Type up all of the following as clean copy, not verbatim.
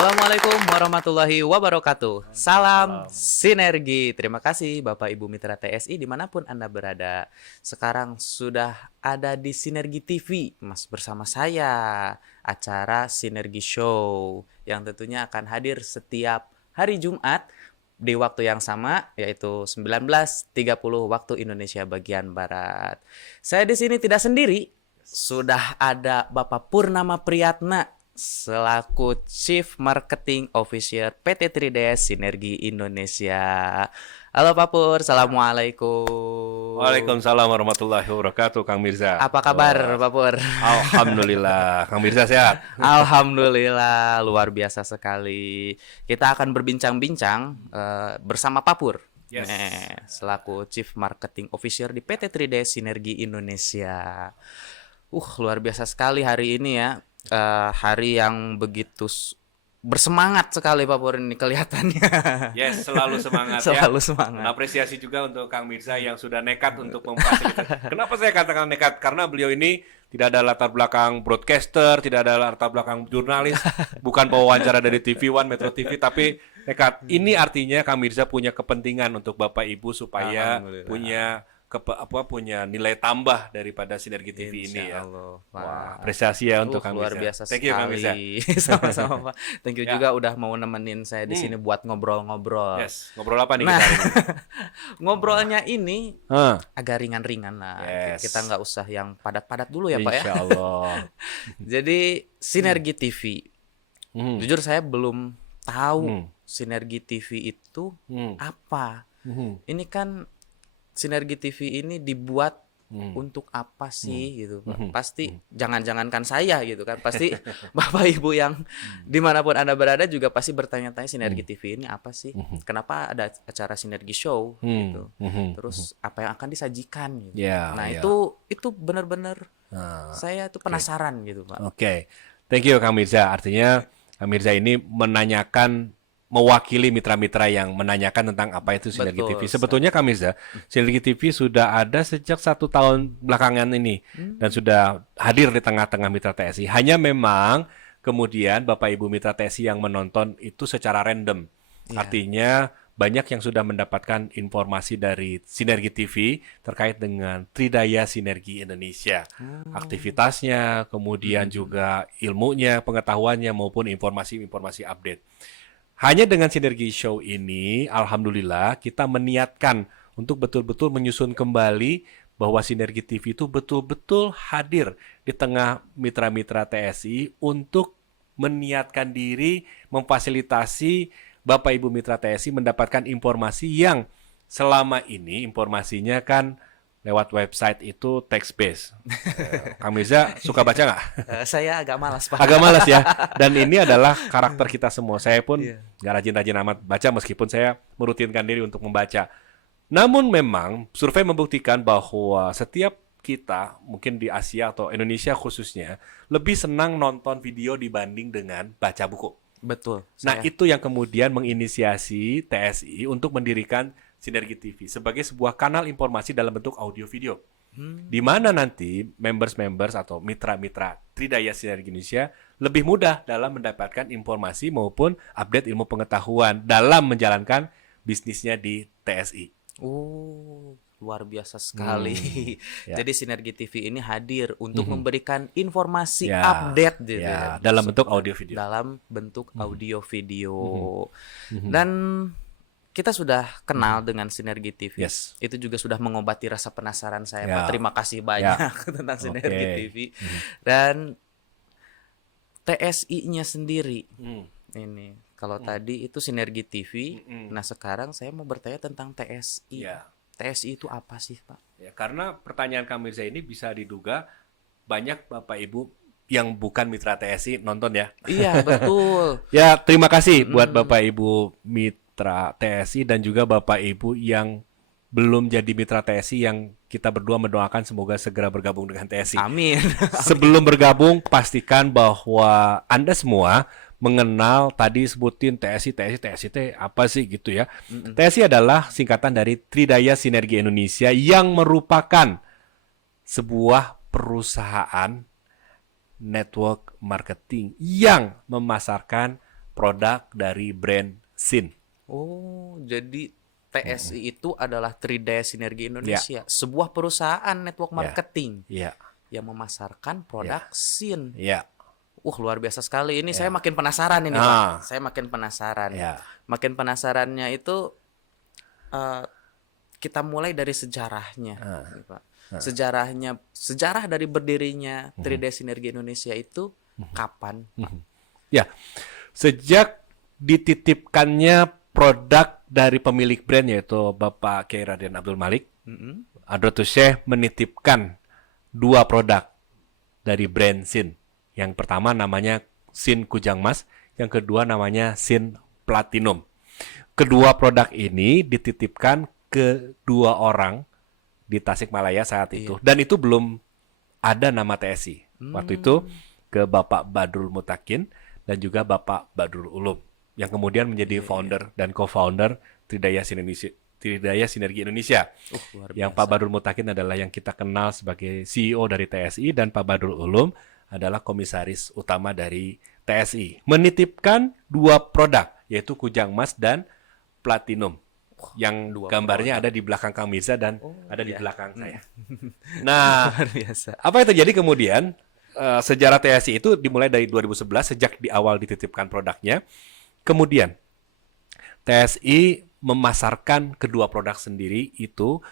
Assalamualaikum warahmatullahi wabarakatuh. Salam sinergi. Terima kasih Bapak Ibu Mitra TSI dimanapun Anda berada. Sekarang sudah ada di Sinergi TV, Mas, bersama saya. Acara Sinergi Show yang tentunya akan hadir setiap hari Jumat di waktu yang sama, yaitu 19.30 waktu Indonesia bagian Barat. Saya di sini tidak sendiri. Sudah ada Bapak Purnama Priyatna selaku Chief Marketing Officer PT 3DS Sinergi Indonesia. Halo Pak Pur, Assalamualaikum. Waalaikumsalam warahmatullahi wabarakatuh, Kang Mirza. Apa kabar Pak Pur? Alhamdulillah, Kang Mirza sehat. Alhamdulillah, luar biasa sekali. Kita akan berbincang-bincang bersama Pak Pur. Yes. Selaku Chief Marketing Officer di PT 3DS Sinergi Indonesia. Luar biasa sekali hari ini ya. Hari yang begitu bersemangat sekali Pak Pur ini kelihatannya. Yes, selalu semangat. Selalu semangat. Apresiasi juga untuk Kang Mirza yang sudah nekat untuk memfasilitasi. Kenapa saya katakan nekat? Karena beliau ini tidak ada latar belakang broadcaster, tidak ada latar belakang jurnalis, bukan pewawancara dari TV One, Metro TV, tapi Nekat. Ini artinya Kang Mirza punya kepentingan untuk Bapak Ibu supaya Alhamdulillah. punya nilai tambah daripada Sinergi TV ini ya. Insya Allah, Pak. Wah, apresiasi ya untuk Kang Luar Mirza. biasa Thank you Kang Mirza. sekali. Sama-sama Pak. Thank you Ya. juga udah mau nemenin saya di sini buat ngobrol-ngobrol. Yes, ngobrol apa nih Nah, kita hari ini? ngobrolnya ini Hah, agak ringan-ringan lah. Yes. Kita nggak usah yang padat-padat dulu ya Pak ya. Insya Allah. Jadi Sinergi TV. Hmm, Jujur saya belum tahu Hmm. Sinergi TV itu hmm, apa. hmm, Ini kan Sinergi TV ini dibuat hmm. untuk apa sih gitu Pak. Mhm. Pasti jangan-jangankan saya gitu kan. Pasti Bapak Ibu yang dimanapun Anda berada juga pasti bertanya-tanya Sinergi TV ini apa sih? Kenapa ada acara Sinergi Show gitu. Mhm. Terus apa yang akan disajikan gitu. Ya, Nah, ya. itu benar-benar Nah, saya tuh penasaran gitu Pak. Oke, thank you Kang Mirza. Artinya Kang Mirza ini mewakili mitra-mitra yang menanyakan tentang apa itu Sinergi Betul, TV. Sebetulnya Kang Mirza, Sinergi TV sudah ada sejak 1 tahun belakangan ini dan sudah hadir di tengah-tengah mitra TSI. Hanya memang kemudian Bapak Ibu mitra TSI yang menonton itu secara random. Iya. Artinya banyak yang sudah mendapatkan informasi dari Sinergi TV terkait dengan Tridaya Sinergi Indonesia. Aktivitasnya, kemudian juga ilmunya, pengetahuannya, maupun informasi-informasi update. Hanya dengan Sinergi Show ini, alhamdulillah kita meniatkan untuk betul-betul menyusun kembali bahwa Sinergi TV itu betul-betul hadir di tengah mitra-mitra TSI untuk meniatkan diri, memfasilitasi Bapak Ibu mitra TSI mendapatkan informasi yang selama ini informasinya kan lewat website itu text based. Kang Mirza suka baca nggak? Saya agak malas Pak. Agak malas ya. Dan ini adalah karakter kita semua. Saya pun Iya. nggak rajin-rajin amat baca meskipun saya merutinkan diri untuk membaca. Namun memang survei membuktikan bahwa setiap kita, mungkin di Asia atau Indonesia khususnya, lebih senang nonton video dibanding dengan baca buku. Betul. Nah, Saya- itu yang kemudian menginisiasi TSI untuk mendirikan Sinergi TV sebagai sebuah kanal informasi dalam bentuk audio video. Di mana nanti members-members atau mitra-mitra Tridaya Sinergi Indonesia lebih mudah dalam mendapatkan informasi maupun update ilmu pengetahuan dalam menjalankan bisnisnya di TSI. Luar biasa sekali. ya. Jadi Sinergi TV ini hadir untuk memberikan informasi Ya, update gitu ya, dalam bentuk audio video. Dalam bentuk audio video. Dan kita sudah kenal dengan Sinergi TV. Yes. Itu juga sudah mengobati rasa penasaran saya, Ya. Pak. Terima kasih banyak tentang Sinergi Oke. TV. Dan TSI-nya sendiri. Hmm. Ini kalau tadi itu Sinergi TV. Nah, sekarang saya mau bertanya tentang TSI. Ya. TSI itu apa sih, Pak? Ya, karena pertanyaan Kang Mirza ini bisa diduga banyak Bapak Ibu yang bukan mitra TSI nonton ya. Iya, betul. Ya, terima kasih buat Bapak Ibu mitra TSI dan juga Bapak Ibu yang belum jadi mitra TSI yang kita berdua mendoakan semoga segera bergabung dengan TSI. Amin. Sebelum bergabung, pastikan bahwa Anda semua mengenal tadi sebutin TSI itu apa sih gitu ya. TSI adalah singkatan dari Tridaya Sinergi Indonesia yang merupakan sebuah perusahaan network marketing yang memasarkan produk dari brand SIN. Oh, jadi TSI itu adalah Tridaya Sinergi Indonesia, sebuah perusahaan network marketing Iya, yang memasarkan produk SIN. iya, Luar biasa sekali. Ini saya makin penasaran ini, Ah. Pak. Saya makin penasaran. iya. Makin penasarannya itu kita mulai dari sejarahnya, nih, Pak. Sejarah dari berdirinya Tridaya Sinergi Indonesia itu kapan, Pak? Ya, sejak dititipkannya produk dari pemilik brand yaitu Bapak Kiai Raden Abdul Malik, Hadratus Syekh menitipkan 2 produk dari brand SIN. Yang pertama namanya SIN Kujang Mas, yang kedua namanya SIN Platinum. Kedua produk ini dititipkan ke 2 orang di Tasikmalaya saat itu. Dan itu belum ada nama TSI. Waktu itu ke Bapak Badrul Mutakin dan juga Bapak Badrul Ulum yang kemudian menjadi founder dan co-founder Tridaya Sinergi Indonesia. Luar Yang Pak Badrul Mutakin adalah yang kita kenal sebagai CEO dari TSI dan Pak Badrul Ulum adalah komisaris utama dari TSI. Menitipkan 2 produk. yaitu kujang emas dan platinum. Yang dua gambarnya produk. ada di belakang Kang Mirza dan ada di iya. belakang saya. Nah, Luar biasa. apa yang terjadi kemudian? Sejarah TSI itu dimulai dari 2011 sejak di awal dititipkan produknya. Kemudian TSI memasarkan kedua produk sendiri itu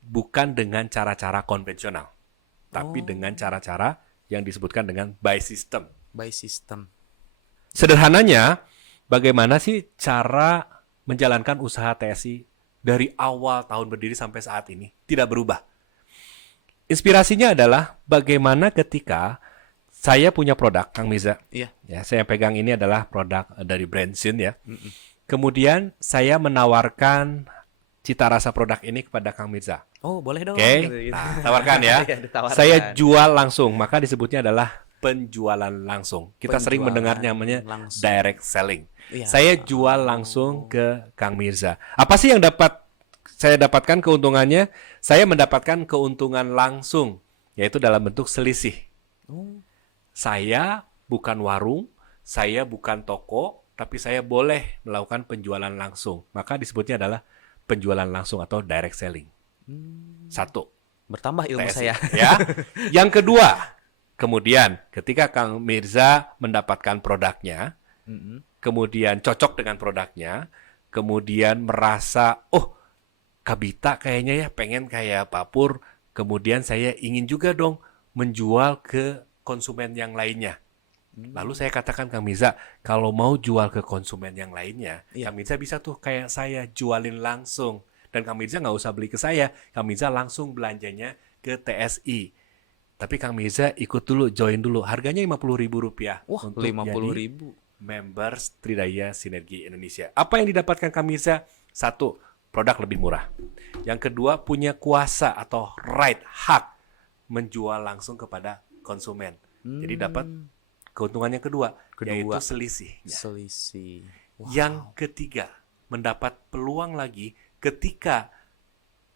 bukan dengan cara-cara konvensional, tapi dengan cara-cara yang disebutkan dengan buy system. By system. Sederhananya, bagaimana sih cara menjalankan usaha TSI dari awal tahun berdiri sampai saat ini? Tidak berubah. Inspirasinya adalah bagaimana ketika saya punya produk, Kang Mirza. Iya. Ya, saya pegang ini adalah produk dari Branson ya. Kemudian saya menawarkan cita rasa produk ini kepada Kang Mirza. Oh, boleh dong. Oke, Gitu. nah, tawarkan ya. Iya, ditawarkan. Saya jual langsung, maka disebutnya adalah penjualan langsung. Kita sering Penjualan mendengar namanya langsung. direct selling. Iya. Saya jual langsung ke Kang Mirza. Apa sih yang saya dapatkan keuntungannya? Saya mendapatkan keuntungan langsung, yaitu dalam bentuk selisih. Saya bukan warung, saya bukan toko, tapi saya boleh melakukan penjualan langsung. Maka disebutnya adalah penjualan langsung atau direct selling. Satu. Bertambah ilmu TSI, saya. ya. Yang kedua, kemudian ketika Kang Mirza mendapatkan produknya, kemudian cocok dengan produknya, kemudian merasa, oh, Kabita kayaknya ya pengen kayak Pak Pur, kemudian saya ingin juga dong menjual ke konsumen yang lainnya. Lalu saya katakan Kang Mirza, kalau mau jual ke konsumen yang lainnya, Iya. Kang Mirza bisa tuh kayak saya jualin langsung. Dan Kang Mirza nggak usah beli ke saya, Kang Mirza langsung belanjanya ke TSI. Tapi Kang Mirza ikut dulu, join dulu. Harganya Rp50.000 Wah, untuk 50.000. jadi members Tridaya Sinergi Indonesia. Apa yang didapatkan Kang Mirza? Satu, produk lebih murah. Yang kedua, punya kuasa atau right, hak menjual langsung kepada konsumen. Jadi dapat keuntungan yang kedua, yaitu selisihnya. Selisih. Wow. Yang ketiga, mendapat peluang lagi ketika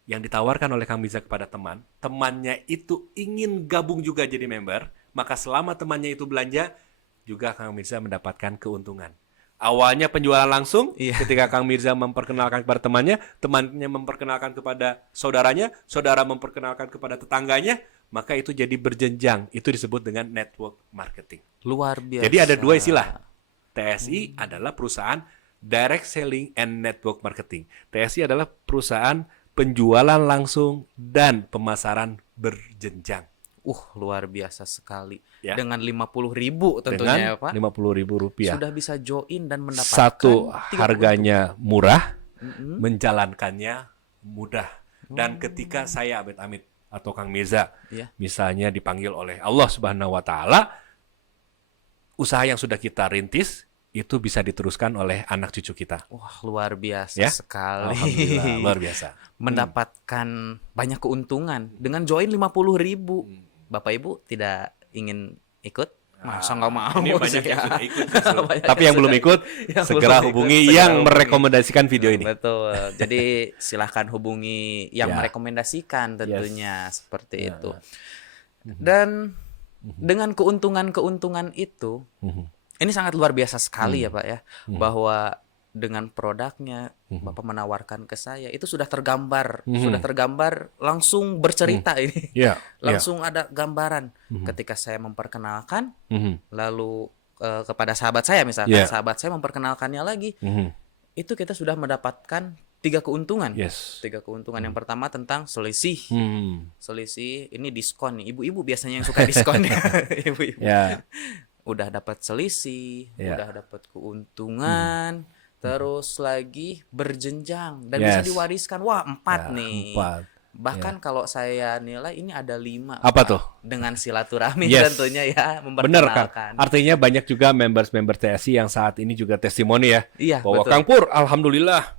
yang ditawarkan oleh Kang Mirza kepada temannya itu ingin gabung juga jadi member, maka selama temannya itu belanja, juga Kang Mirza mendapatkan keuntungan. Awalnya penjualan langsung, Iya. ketika Kang Mirza memperkenalkan kepada temannya, temannya memperkenalkan kepada saudaranya, saudara memperkenalkan kepada tetangganya, maka itu jadi berjenjang. Itu disebut dengan network marketing. Luar biasa. Jadi ada dua istilah. TSI adalah perusahaan direct selling and network marketing. TSI adalah perusahaan penjualan langsung dan pemasaran berjenjang. Luar biasa sekali. Ya. Dengan 50.000 tentunya ya, Dengan Pak. Rp50.000. Sudah bisa join dan mendapatkan Satu, 30 harganya murah, menjalankannya mudah. Dan ketika saya amit-amit atau Kang Mirza, Iya. misalnya dipanggil oleh Allah Subhanahu wa taala, usaha yang sudah kita rintis itu bisa diteruskan oleh anak cucu kita. Wah, luar biasa Ya? sekali. Alhamdulillah, luar biasa. Mendapatkan banyak keuntungan dengan join 50.000. Bapak Ibu tidak ingin ikut? Masa nggak mau Ini banyak sih yang ya? sudah ikut justru. Banyak Tapi yang belum ikut, Yang segera belum ikut, hubungi segera yang hubungi. merekomendasikan video ini. Betul. Jadi silahkan hubungi yang Ya. merekomendasikan tentunya seperti Ya. itu. Dan dengan keuntungan-keuntungan itu, ini sangat luar biasa sekali ya Pak ya, bahwa dengan produknya Bapak menawarkan ke saya itu sudah tergambar, langsung bercerita ini. Ya, Langsung ada gambaran ketika saya memperkenalkan, lalu kepada sahabat saya misalkan, Yeah. sahabat saya memperkenalkannya lagi, itu kita sudah mendapatkan 3 keuntungan. Yes. 3 keuntungan. Yang pertama tentang selisih. Selisih ini diskon nih. Ibu-ibu biasanya yang suka diskon ya. Ibu-ibu. Ya. Udah dapat selisih, Ya. udah dapat keuntungan, terus lagi berjenjang dan Yes. bisa diwariskan. Wah, 4 Ya, nih. 4. Bahkan kalau saya nilai ini ada 5. Apa Pak. tuh? Dengan silaturahmi Yes. tentunya ya, Benar kan? memperkenalkan. Artinya banyak juga member TSI yang saat ini juga testimoni ya. Iya, Bahwa betul. Kang Pur, alhamdulillah.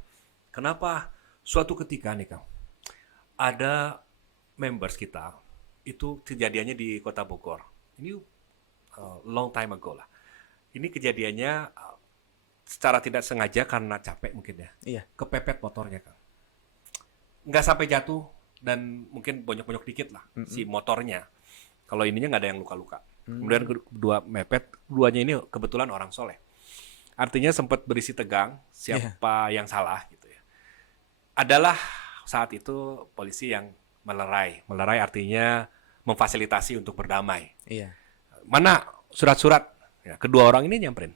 Kenapa? Suatu ketika nih Kang, ada members kita itu kejadiannya di Kota Bogor. Ini long time ago lah. Ini kejadiannya secara tidak sengaja karena capek mungkin ya. Iya. Kepepet motornya Kang. Nggak sampai jatuh dan mungkin bonyok-bonyok dikit lah si motornya. Kalau ininya nggak ada yang luka-luka. Kemudian kedua mepet, keduanya ini kebetulan orang soleh. artinya sempat berisi tegang, siapa yang salah gitu ya. Adalah saat itu polisi yang melerai. Melerai artinya memfasilitasi untuk berdamai. Iya. Mana surat-surat? Ya, kedua orang ini nyamperin.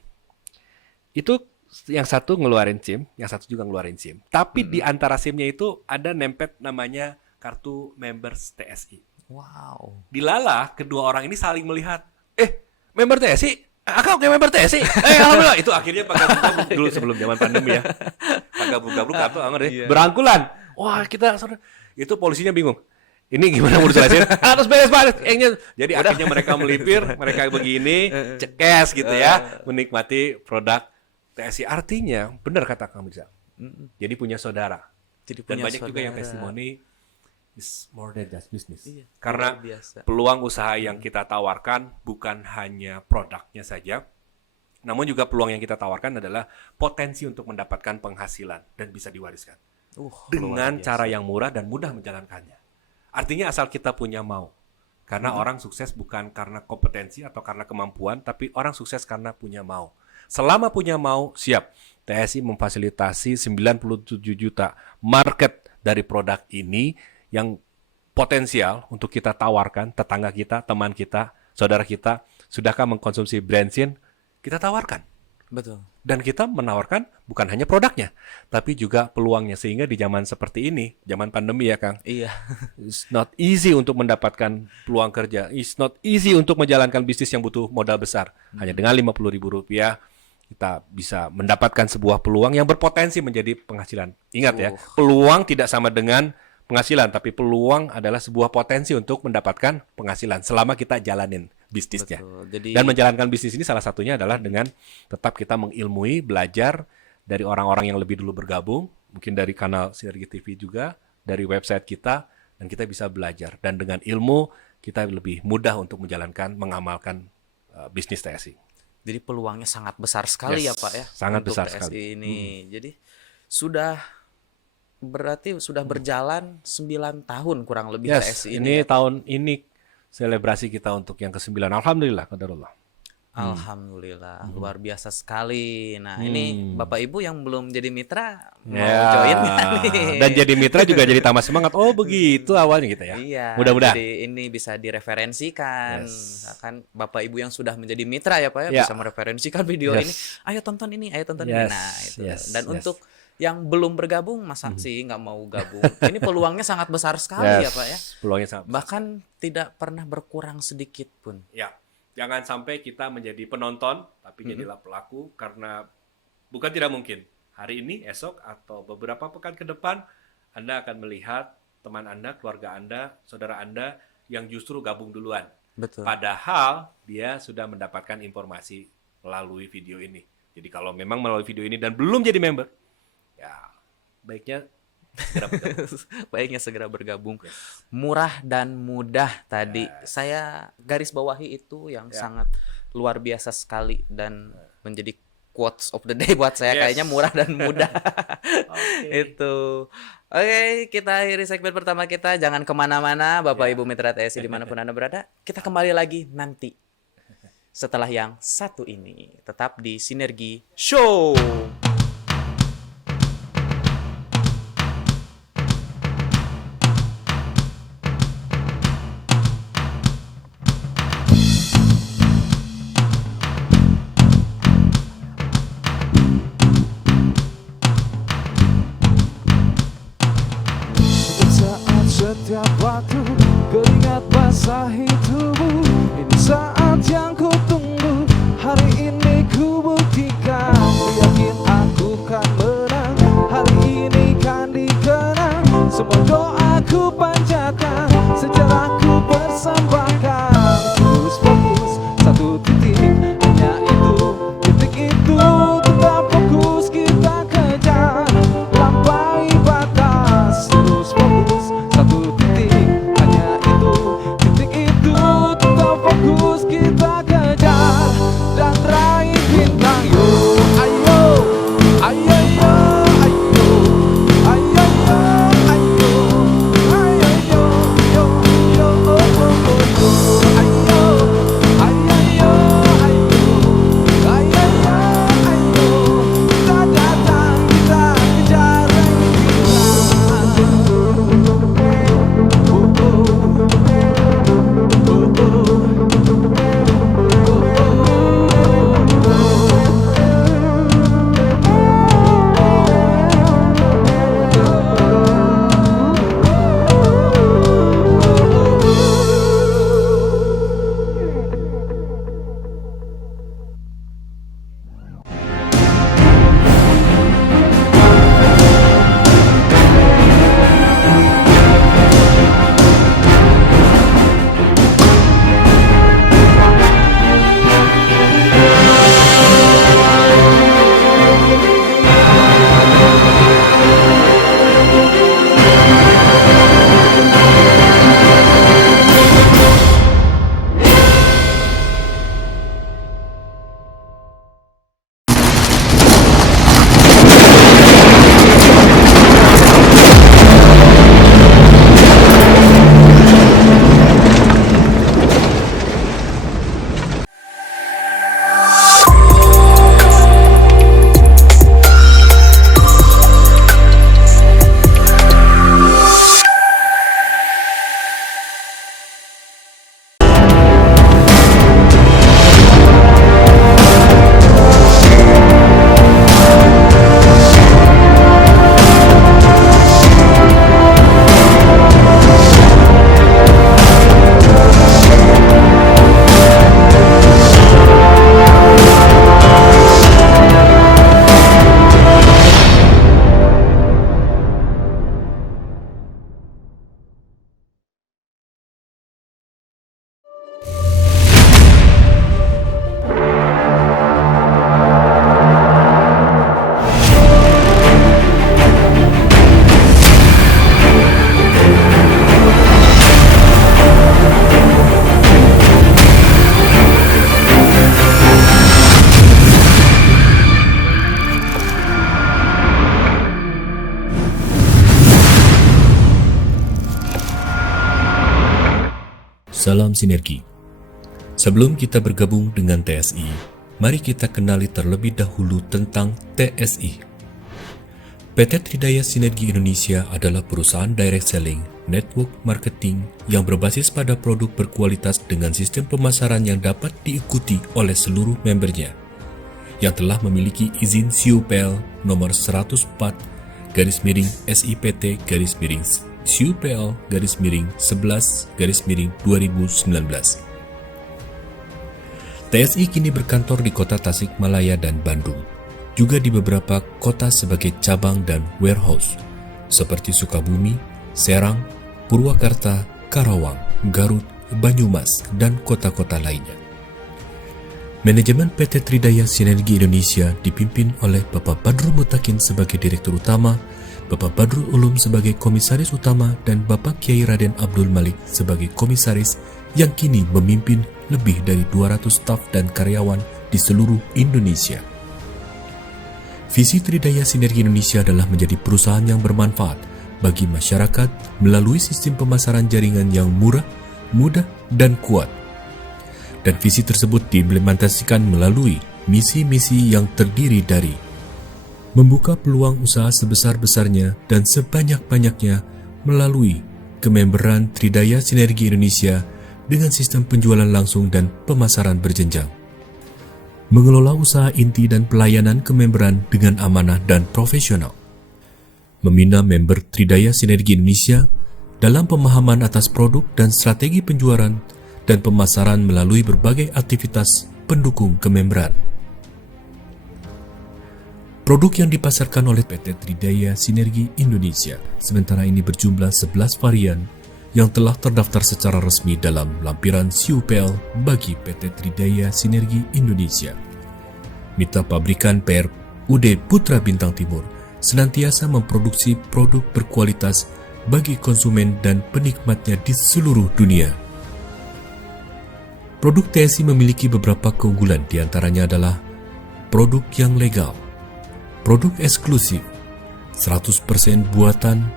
Itu yang satu ngeluarin SIM, yang satu juga ngeluarin SIM. Tapi di antara SIM-nya itu ada nempel namanya kartu members TSI. Wow. Dilala, kedua orang ini saling melihat. Member TSI? Akang oke member TSI? Alhamdulillah. Itu akhirnya pakai dulu sebelum zaman pandemi ya. Pakai buka-buka kartu, Iya. berangkulan. Wah, kita itu polisinya bingung. Ini gimana mau dijelasin? Harus beres-beres. Jadi akhirnya mereka melipir, mereka begini, cekes gitu ya, menikmati produk TSI. Artinya, benar kata Kang Mirza. Jadi punya saudara. Jadi Dan punya banyak juga yang saudara. testimoni is more than just business. Iya, Karena luar biasa. peluang usaha yang kita tawarkan bukan hanya produknya saja, namun juga peluang yang kita tawarkan adalah potensi untuk mendapatkan penghasilan dan bisa diwariskan. Dengan luar biasa. cara yang murah dan mudah menjalankannya. Artinya asal kita punya mau. Karena orang sukses bukan karena kompetensi atau karena kemampuan, tapi orang sukses karena punya mau. Selama punya mau, siap. TSI memfasilitasi 97 juta market dari produk ini yang potensial untuk kita tawarkan tetangga kita, teman kita, saudara kita. Sudahkah mengkonsumsi bensin? Kita tawarkan. Betul. Dan kita menawarkan bukan hanya produknya, tapi juga peluangnya. Sehingga di zaman seperti ini, zaman pandemi ya Kang, Iya. it's not easy untuk mendapatkan peluang kerja. It's not easy untuk menjalankan bisnis yang butuh modal besar. Hanya dengan Rp50.000, kita bisa mendapatkan sebuah peluang yang berpotensi menjadi penghasilan. Ingat ya, peluang tidak sama dengan penghasilan, tapi peluang adalah sebuah potensi untuk mendapatkan penghasilan selama kita jalanin bisnisnya. Betul. Jadi Dan menjalankan bisnis ini salah satunya adalah dengan tetap kita mengilmui, belajar dari orang-orang yang lebih dulu bergabung, mungkin dari kanal Sinergi TV juga, dari website kita, dan kita bisa belajar. Dan dengan ilmu, kita lebih mudah untuk menjalankan, mengamalkan bisnis TSI. Jadi peluangnya sangat besar sekali Yes, ya Pak ya. sangat untuk besar TSI sekali. ini. Jadi berarti sudah berjalan 9 tahun kurang lebih Yes, TSI ini ini. tahun ini selebrasi kita untuk yang ke-9. Alhamdulillah, qadarullah. Alhamdulillah, luar biasa sekali. Nah, ini Bapak Ibu yang belum jadi mitra mau Ya, join nggak nih? dan jadi mitra juga jadi tambah semangat. Oh begitu awalnya gitu ya. Iya, Mudah-mudahan. jadi ini bisa direferensikan. Yes. Misalkan Bapak Ibu yang sudah menjadi mitra ya Pak ya, Ya. bisa mereferensikan video Yes. ini. Ayo tonton ini, ayo tonton Yes, ini. Nah, itu. yes, Dan yes. untuk yang belum bergabung, masa sih nggak mau gabung? Ini peluangnya sangat besar sekali ya Pak ya. Peluangnya sangat besar. Bahkan tidak pernah berkurang sedikit pun. Ya, jangan sampai kita menjadi penonton, tapi jadilah pelaku, karena bukan tidak mungkin. Hari ini, esok, atau beberapa pekan ke depan, Anda akan melihat teman Anda, keluarga Anda, saudara Anda yang justru gabung duluan. Betul. Padahal dia sudah mendapatkan informasi melalui video ini. Jadi kalau memang melalui video ini dan belum jadi member, ya baiknya segera bergabung. Baiknya segera bergabung. Murah dan mudah tadi. Saya garis bawahi itu yang sangat luar biasa sekali dan menjadi quotes of the day buat saya. Yes. Kayaknya murah dan mudah. Oke. Itu. Oke, kita akhiri segmen pertama kita. Jangan kemana-mana, Bapak Ibu Mitra TSI dimanapun Anda berada. Kita kembali lagi nanti setelah yang satu ini. Tetap di Sinergi Show. Saat setiap waktu keringat basahi tubuh, ini saat yang ku tunggu. Hari ini ku buktikan, yakin aku kan menang. Hari ini kan dikenang, semua doaku panjatkan, sejarahku persembahkan. Terus fokus satu titik, hanya itu, titik itu. Tetap fokus kita kejar, lampaui batas. Terus fokus satu titik, hanya itu, titik itu. Tetap fokus kita kejar dan raih bintang. Yo, ayo, ayo, yo, ayo, ayo, yo, ayo, ayo, yo, yo, yo, oh, oh, oh, Salam sinergi. Sebelum kita bergabung dengan TSI, mari kita kenali terlebih dahulu tentang TSI. PT Tridaya Sinergi Indonesia adalah perusahaan direct selling, network marketing yang berbasis pada produk berkualitas dengan sistem pemasaran yang dapat diikuti oleh seluruh membernya, yang telah memiliki izin SIUPL nomor 104/SIPT-SIUPL-11/2019. TSI kini berkantor di kota Tasikmalaya dan Bandung, juga di beberapa kota sebagai cabang dan warehouse, seperti Sukabumi, Serang, Purwakarta, Karawang, Garut, Banyumas, dan kota-kota lainnya. Manajemen PT Tridaya Sinergi Indonesia dipimpin oleh Bapak Badrul Mutakin sebagai Direktur Utama, Bapak Badrul Ulum sebagai Komisaris Utama, dan Bapak Kiai Raden Abdul Malik sebagai Komisaris yang kini memimpin lebih dari 200 staf dan karyawan di seluruh Indonesia. Visi Tridaya Sinergi Indonesia adalah menjadi perusahaan yang bermanfaat bagi masyarakat melalui sistem pemasaran jaringan yang murah, mudah, dan kuat. Dan visi tersebut diimplementasikan melalui misi-misi yang terdiri dari membuka peluang usaha sebesar-besarnya dan sebanyak-banyaknya melalui kememberan Tridaya Sinergi Indonesia dengan sistem penjualan langsung dan pemasaran berjenjang, mengelola usaha inti dan pelayanan kememberan dengan amanah dan profesional, membina member Tridaya Sinergi Indonesia dalam pemahaman atas produk dan strategi penjualan dan pemasaran melalui berbagai aktivitas pendukung kememberan. Produk yang dipasarkan oleh PT Tridaya Sinergi Indonesia sementara ini berjumlah 11 varian yang telah terdaftar secara resmi dalam lampiran SIUPL bagi PT Tridaya Sinergi Indonesia. Mitra pabrikan PRUD Putra Bintang Timur senantiasa memproduksi produk berkualitas bagi konsumen dan penikmatnya di seluruh dunia. Produk TSI memiliki beberapa keunggulan, diantaranya adalah produk yang legal, produk eksklusif, 100% buatan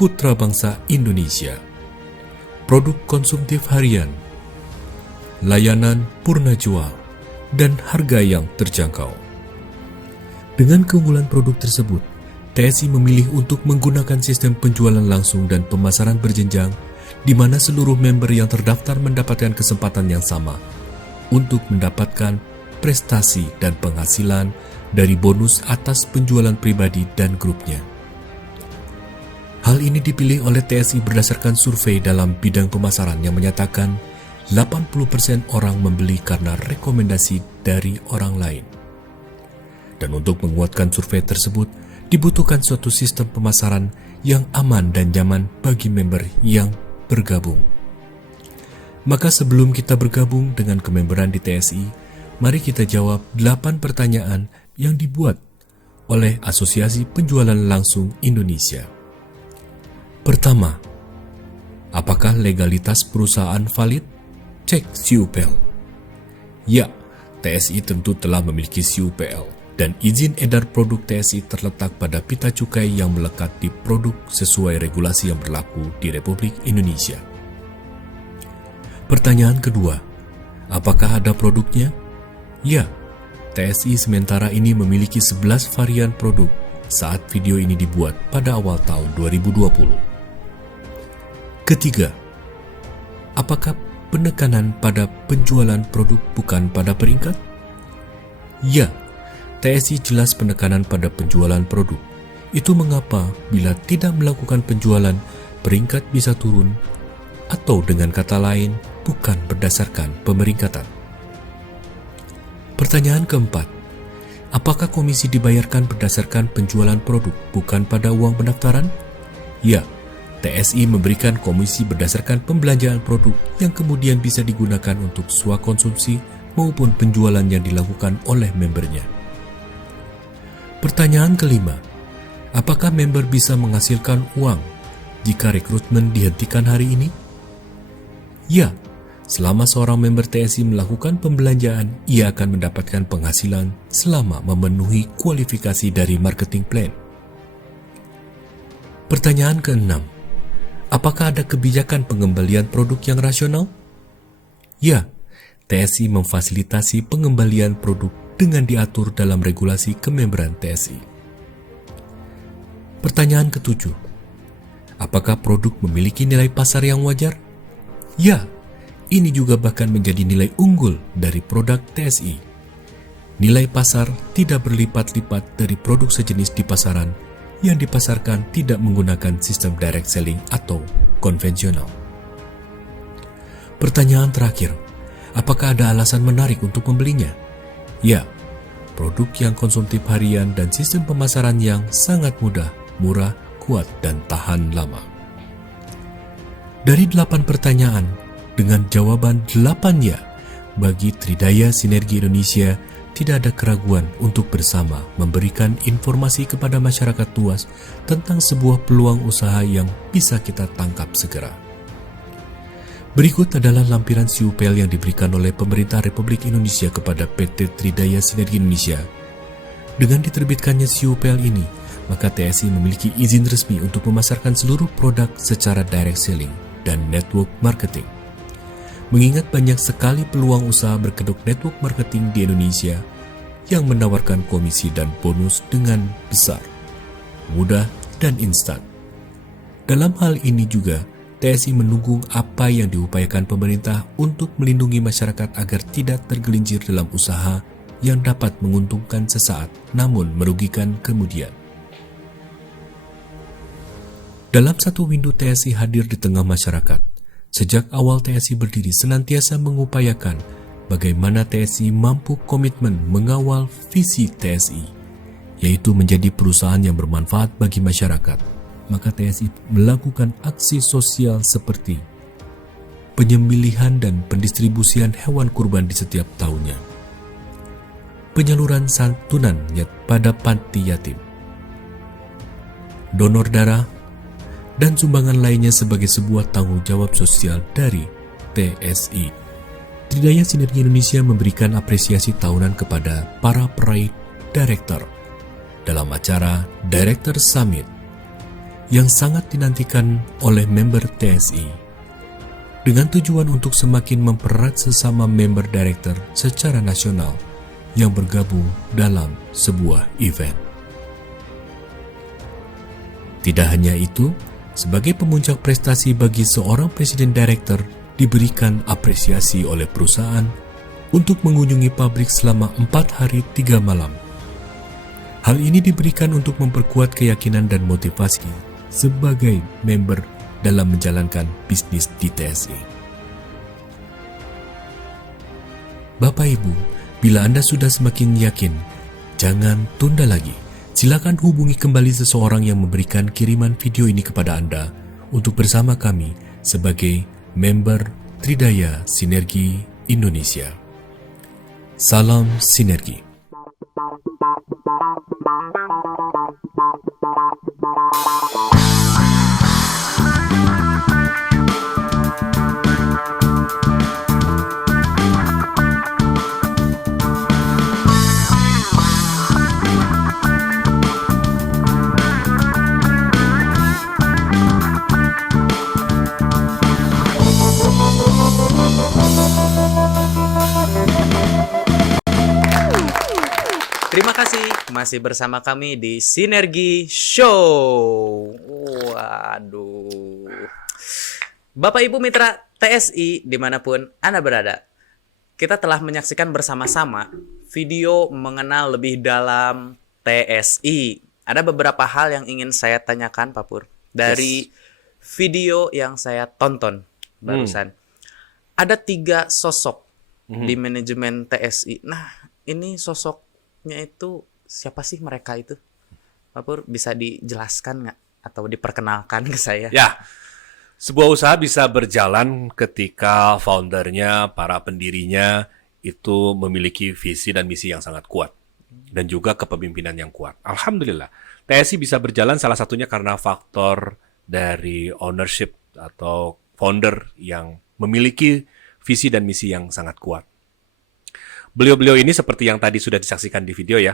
putra bangsa Indonesia, produk konsumtif harian, layanan purna jual, dan harga yang terjangkau. Dengan keunggulan produk tersebut, TSI memilih untuk menggunakan sistem penjualan langsung dan pemasaran berjenjang, di mana seluruh member yang terdaftar mendapatkan kesempatan yang sama untuk mendapatkan prestasi dan penghasilan dari bonus atas penjualan pribadi dan grupnya. Hal ini dipilih oleh TSI berdasarkan survei dalam bidang pemasaran yang menyatakan 80% orang membeli karena rekomendasi dari orang lain. Dan untuk menguatkan survei tersebut, dibutuhkan suatu sistem pemasaran yang aman dan nyaman bagi member yang bergabung. Maka sebelum kita bergabung dengan kememberan di TSI, mari kita jawab 8 pertanyaan yang dibuat oleh Asosiasi Penjualan Langsung Indonesia. Pertama, apakah legalitas perusahaan valid? Cek SIUPL. Ya, TSI tentu telah memiliki SIUPL dan izin edar produk TSI terletak pada pita cukai yang melekat di produk sesuai regulasi yang berlaku di Republik Indonesia. Pertanyaan kedua, apakah ada produknya? Ya, TSI sementara ini memiliki 11 varian produk saat video ini dibuat pada awal tahun 2020. Ketiga, apakah penekanan pada penjualan produk bukan pada peringkat? Ya, TSI jelas penekanan pada penjualan produk. Itu mengapa bila tidak melakukan penjualan, peringkat bisa turun, atau dengan kata lain, bukan berdasarkan pemeringkatan. Pertanyaan keempat, apakah komisi dibayarkan berdasarkan penjualan produk, bukan pada uang pendaftaran? Ya, TSI memberikan komisi berdasarkan pembelanjaan produk yang kemudian bisa digunakan untuk swakonsumsi maupun penjualan yang dilakukan oleh membernya. Pertanyaan kelima, apakah member bisa menghasilkan uang jika rekrutmen dihentikan hari ini? Ya, selama seorang member TSI melakukan pembelanjaan, ia akan mendapatkan penghasilan selama memenuhi kualifikasi dari marketing plan. Pertanyaan keenam, apakah ada kebijakan pengembalian produk yang rasional? Ya, TSI memfasilitasi pengembalian produk dengan diatur dalam regulasi kememberan TSI. Pertanyaan ketujuh, apakah produk memiliki nilai pasar yang wajar? Ya, ini juga bahkan menjadi nilai unggul dari produk TSI. Nilai pasar tidak berlipat-lipat dari produk sejenis di pasaran yang dipasarkan tidak menggunakan sistem direct selling atau konvensional. Pertanyaan terakhir, apakah ada alasan menarik untuk membelinya? Ya, produk yang konsumtif harian dan sistem pemasaran yang sangat mudah, murah, kuat, dan tahan lama. Dari 8 pertanyaan, dengan jawaban 8 ya, bagi Tridaya Sinergi Indonesia, tidak ada keraguan untuk bersama memberikan informasi kepada masyarakat luas tentang sebuah peluang usaha yang bisa kita tangkap segera. Berikut adalah lampiran siupel yang diberikan oleh Pemerintah Republik Indonesia kepada PT Tridaya Sinergi Indonesia. Dengan diterbitkannya siupel ini, maka TSI memiliki izin resmi untuk memasarkan seluruh produk secara direct selling dan network marketing. Mengingat banyak sekali peluang usaha berkedok network marketing di Indonesia yang menawarkan komisi dan bonus dengan besar, mudah, dan instan. Dalam hal ini juga, TSI menunggu apa yang diupayakan pemerintah untuk melindungi masyarakat agar tidak tergelincir dalam usaha yang dapat menguntungkan sesaat namun merugikan kemudian. Dalam satu window TSI hadir di tengah masyarakat. Sejak awal TSI berdiri senantiasa mengupayakan bagaimana TSI mampu komitmen mengawal visi TSI, yaitu menjadi perusahaan yang bermanfaat bagi masyarakat. Maka TSI melakukan aksi sosial seperti penyembelihan dan pendistribusian hewan kurban di setiap tahunnya, penyaluran santunan pada panti yatim, donor darah, dan sumbangan lainnya sebagai sebuah tanggung jawab sosial dari TSI. Tridaya Sinergi Indonesia memberikan apresiasi tahunan kepada para peraih director dalam acara Director Summit yang sangat dinantikan oleh member TSI, dengan tujuan untuk semakin mempererat sesama member director secara nasional yang bergabung dalam sebuah event. Tidak hanya itu, sebagai pemuncak prestasi bagi seorang presiden director diberikan apresiasi oleh perusahaan untuk mengunjungi pabrik selama 4 hari 3 malam. Hal ini diberikan untuk memperkuat keyakinan dan motivasi sebagai member dalam menjalankan bisnis di TSI. Bapak Ibu, bila Anda sudah semakin yakin, jangan tunda lagi. Silakan hubungi kembali seseorang yang memberikan kiriman video ini kepada Anda untuk bersama kami sebagai member Tridaya Sinergi Indonesia. Salam Sinergi. Terima kasih masih bersama kami di Sinergi Show. Waduh. Bapak Ibu Mitra TSI dimanapun Anda berada, kita telah menyaksikan bersama-sama video mengenal lebih dalam TSI. Ada beberapa hal yang ingin saya tanyakan Pak Pur dari video yang saya tonton barusan. Ada 3 sosok di manajemen TSI. Nah, ini sosoknya itu siapa sih mereka itu? Pak Pur bisa dijelaskan nggak atau diperkenalkan ke saya? Ya, sebuah usaha bisa berjalan ketika foundernya, para pendirinya itu memiliki visi dan misi yang sangat kuat dan juga kepemimpinan yang kuat. Alhamdulillah, TSI bisa berjalan salah satunya karena faktor dari ownership atau founder yang memiliki visi dan misi yang sangat kuat. Beliau-beliau ini seperti yang tadi sudah disaksikan di video ya.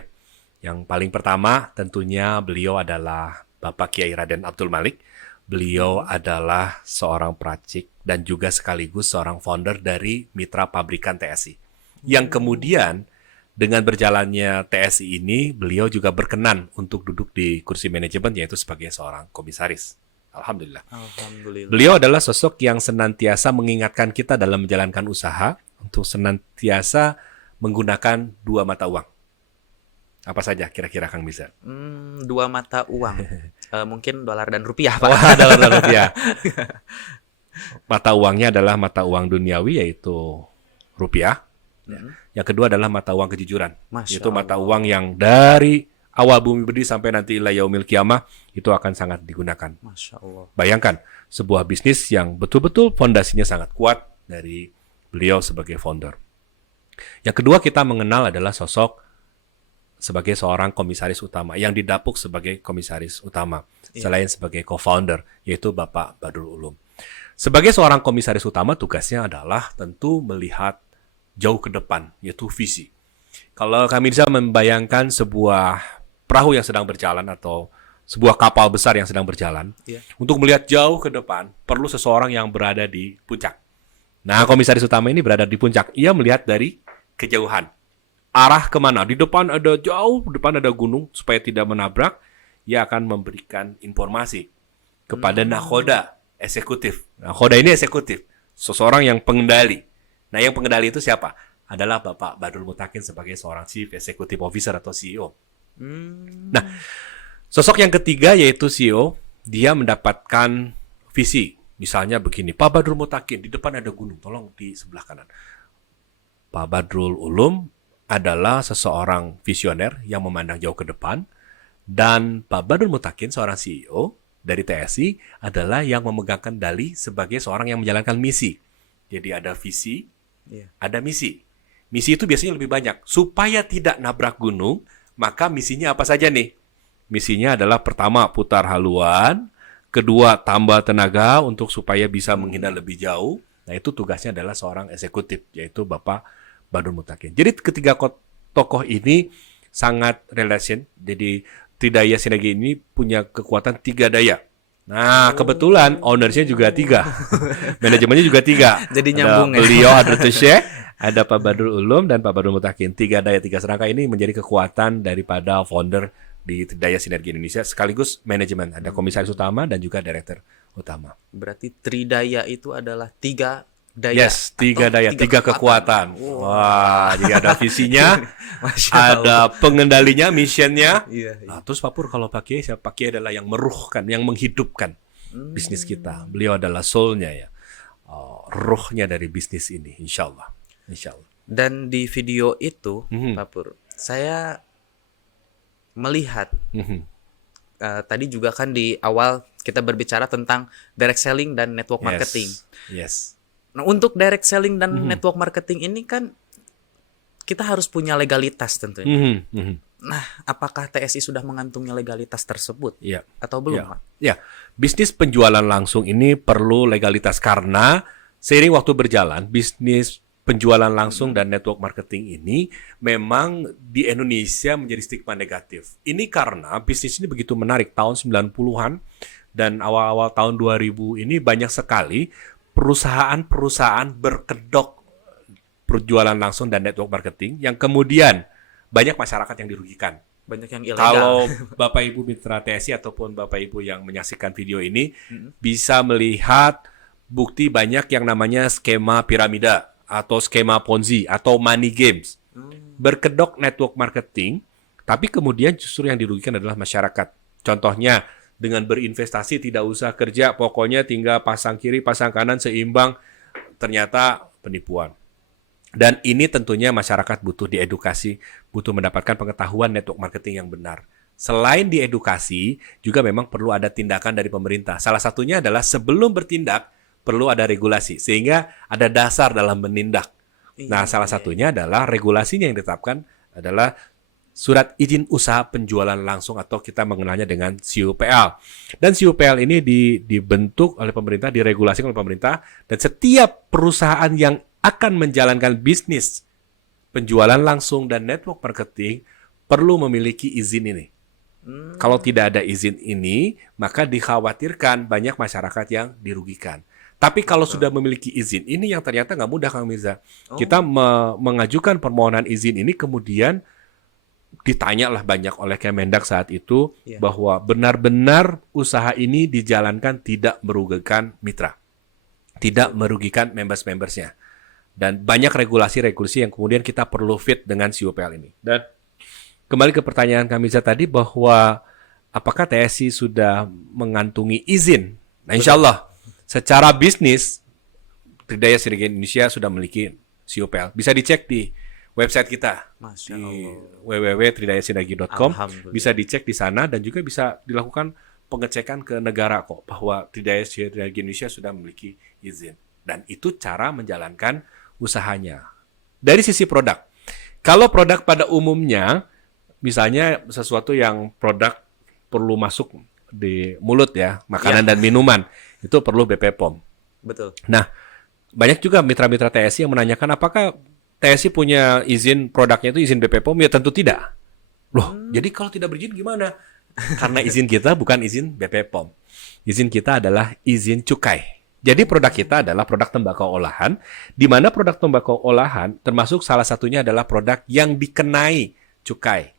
Yang paling pertama tentunya beliau adalah Bapak Kiai Raden Abdul Malik. Beliau adalah seorang peracik dan juga sekaligus seorang founder dari Mitra Pabrikan TSI. Yang kemudian dengan berjalannya TSI ini, beliau juga berkenan untuk duduk di kursi manajemen, yaitu sebagai seorang komisaris. Alhamdulillah. Alhamdulillah. Beliau adalah sosok yang senantiasa mengingatkan kita dalam menjalankan usaha untuk senantiasa menggunakan dua mata uang. Apa saja kira-kira Kang bisa? Dua mata uang. Mungkin dolar dan rupiah, Pak. Wah, dolar dan rupiah. Mata uangnya adalah mata uang duniawi, yaitu rupiah. Yang kedua adalah mata uang kejujuran. Masya Itu mata Allah. uang yang dari awal bumi berdiri sampai nanti ila yaumil qiyamah itu akan sangat digunakan. Masya Allah. Bayangkan sebuah bisnis yang betul-betul fondasinya sangat kuat dari beliau sebagai founder. Yang kedua kita mengenal adalah sosok sebagai seorang komisaris utama yang didapuk sebagai komisaris utama selain sebagai co-founder, yaitu Bapak Badrul Ulum. Sebagai seorang komisaris utama tugasnya adalah tentu melihat jauh ke depan, yaitu visi. Kalau kami bisa membayangkan sebuah perahu yang sedang berjalan atau sebuah kapal besar yang sedang berjalan, untuk melihat jauh ke depan perlu seseorang yang berada di puncak. Nah, komisaris utama ini berada di puncak. Ia melihat dari kejauhan. Arah kemana? Di depan ada jauh, di depan ada gunung. Supaya tidak menabrak, ia akan memberikan informasi kepada nakhoda, eksekutif. Nakhoda ini eksekutif, seseorang yang pengendali. Nah, yang pengendali itu siapa? Adalah Bapak Badrul Mutakin sebagai seorang Chief Executive Officer atau CEO. Nah, sosok yang ketiga yaitu CEO, dia mendapatkan visi. Misalnya begini, Pak Badrul Mutakin, di depan ada gunung, tolong di sebelah kanan. Pak Badrul Ulum adalah seseorang visioner yang memandang jauh ke depan, dan Pak Badrul Mutakin, seorang CEO dari TSI, adalah yang memegang kendali sebagai seorang yang menjalankan misi. Jadi ada visi, ada misi. Misi itu biasanya lebih banyak. Supaya tidak nabrak gunung, maka misinya apa saja nih? Misinya adalah pertama, putar haluan. Kedua, tambah tenaga untuk supaya bisa menghindar lebih jauh. Nah, itu tugasnya adalah seorang eksekutif, yaitu Bapak Badrul Mutakin. Jadi ketiga tokoh ini sangat relation. Jadi Tridaya Sinergi ini punya kekuatan 3 daya. Nah, kebetulan ownersnya juga 3. Manajemennya juga 3. Jadi ada nyambung ya. beliau Hadratus Syekh, ada Pak Badrul Ulum dan Pak Badrul Mutakin. 3 daya, 3 serangka ini menjadi kekuatan daripada founder di Tridaya Sinergi Indonesia sekaligus manajemen. Ada komisaris utama dan juga direktur utama. Berarti Tridaya itu adalah 3 daya. Yes, 3 daya, 3 kekuatan. Wah, jadi ada visinya, Masya Allah. ada pengendalinya, missionnya. Iya. Nah, terus Pak Pur kalau Pak Kiai adalah yang meruhkan, yang menghidupkan bisnis kita. Beliau adalah soul-nya ya, ruhnya dari bisnis ini, insya Allah. Dan di video itu, Pak Pur, saya melihat tadi juga kan di awal kita berbicara tentang direct selling dan network marketing. Yes. Nah, untuk direct selling dan network marketing ini kan kita harus punya legalitas tentunya. Nah, apakah TSI sudah mengantungi legalitas tersebut? Iya. Atau belum, Ya. Pak? Ya, bisnis penjualan langsung ini perlu legalitas karena seiring waktu berjalan, bisnis penjualan langsung dan network marketing ini memang di Indonesia menjadi stigma negatif. Ini karena bisnis ini begitu menarik tahun 90-an dan awal-awal tahun 2000 ini banyak sekali perusahaan-perusahaan berkedok penjualan langsung dan network marketing yang kemudian banyak masyarakat yang dirugikan. Banyak yang ilegal. Kalau Bapak Ibu mitra TSI ataupun Bapak Ibu yang menyaksikan video ini bisa melihat bukti banyak yang namanya skema piramida atau skema Ponzi atau money games. Berkedok network marketing, tapi kemudian justru yang dirugikan adalah masyarakat. Contohnya dengan berinvestasi tidak usah kerja, pokoknya tinggal pasang kiri, pasang kanan seimbang, ternyata penipuan. Dan ini tentunya masyarakat butuh diedukasi, butuh mendapatkan pengetahuan network marketing yang benar. Selain diedukasi, juga memang perlu ada tindakan dari pemerintah. Salah satunya adalah sebelum bertindak, perlu ada regulasi, sehingga ada dasar dalam menindak. Nah, salah satunya adalah regulasinya yang ditetapkan adalah Surat Izin Usaha Penjualan Langsung atau kita mengenalnya dengan CUPL. Dan CUPL ini dibentuk oleh pemerintah, diregulasi oleh pemerintah, dan setiap perusahaan yang akan menjalankan bisnis penjualan langsung dan network marketing perlu memiliki izin ini. Kalau tidak ada izin ini, maka dikhawatirkan banyak masyarakat yang dirugikan. Tapi kalau sudah memiliki izin, ini yang ternyata nggak mudah, Kang Mirza. Kita mengajukan permohonan izin ini, kemudian ditanyalah banyak oleh Kemendak saat itu bahwa benar-benar usaha ini dijalankan tidak merugikan mitra, tidak merugikan members-membersnya. Dan banyak regulasi-regulasi yang kemudian kita perlu fit dengan CUPL ini. Dan kembali ke pertanyaan kami tadi bahwa apakah TSI sudah mengantungi izin? Nah, insya Allah secara bisnis Tridaya Sinergi Indonesia sudah memiliki CUPL. Bisa dicek di website kita di www.tridayasinergi.com. Bisa dicek di sana dan juga bisa dilakukan pengecekan ke negara kok bahwa Tridaya Sinergi Indonesia sudah memiliki izin. Dan itu cara menjalankan usahanya. Dari sisi produk, kalau produk pada umumnya misalnya sesuatu yang produk perlu masuk di mulut ya, makanan dan minuman, itu perlu BP POM. Betul. Nah, banyak juga mitra-mitra TSI yang menanyakan apakah TSI punya izin produknya itu izin BP POM? Ya tentu tidak. Loh, jadi kalau tidak berizin gimana? Karena izin kita bukan izin BP POM. Izin kita adalah izin cukai. Jadi produk kita adalah produk tembakau olahan, di mana produk tembakau olahan termasuk salah satunya adalah produk yang dikenai cukai.